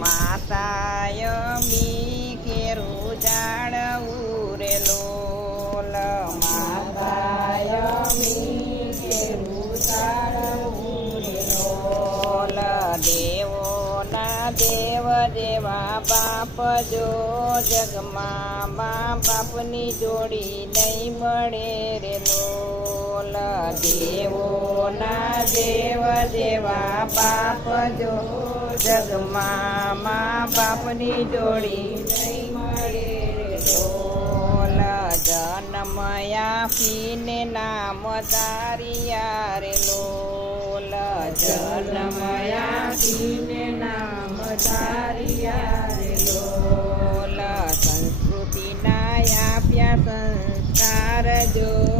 માતાય મી કેરું જાણવું રે લોલ માતાય મી કેરું જાણવું રે લોલ દેવોના દેવ જેવા બાપ જો જગમાં મા બાપની જોડી નહીં મળે રે લોલ દેવોના દેવ જેવા બાપ જો જગમાં મા બાપની જોડી નહીં મળે રે લોલ જન્મયા પીને નામ તારિયા રે લોલ જન્મયા પીને નામ તારિયા રે લોલ સંસ્કૃતિના આપ્યા સંસ્કાર જો